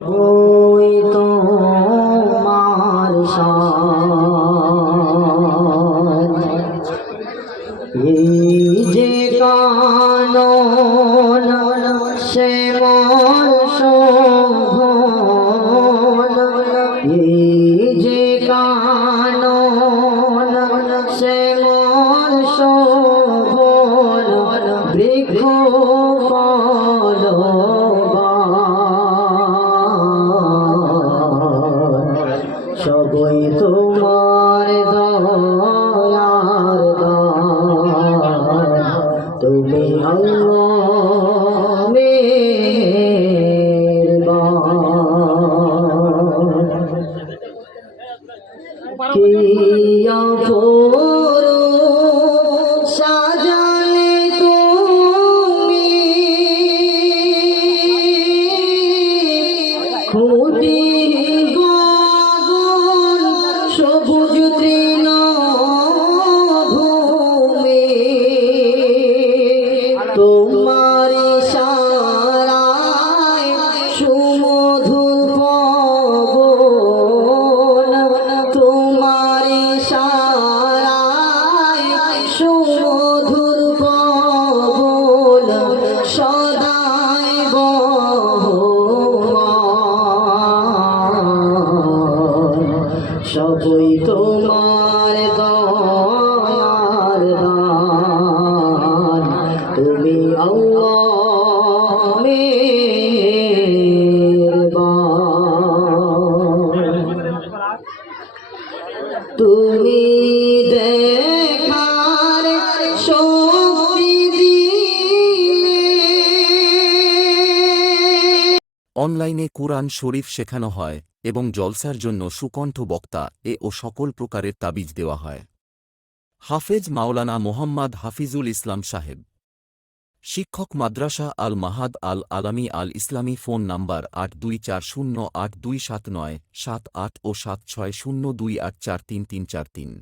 ওই তোমার সাথ এই যে কানন সে মন শোভন এই যে কানন সে মন শোভন বৃক্ষ সবই তোমার দয়ার দান তুমি আল্লাহ মেহেরবান কি অপরূপ সাজালে তুমি খুঁটি সবুজ তৃণভূমি তোমার ইশারায় সুমধুর পবন তোমার ইশারায় সুমধুর পবন সদাই সবই তোমার দয়ার দান তুমি আল্লাহ মেহেরবান তুমি দেখার শক্তি দিলে অনলাইনে কুরআন শরীফ শেখানো হয় এবং জলসার জন্য সুকণ্ঠ বক্তা ও সকল প্রকারের তাবিজ দেওয়া হয়। হাফেজ মাওলানা মোহাম্মদ হাফিজুল ইসলাম সাহেব, শিক্ষক মাদ্রাসা আল মাহাদ আল আলামী আল ইসলামী। ফোন নাম্বার 8240827978 ও 7602843343।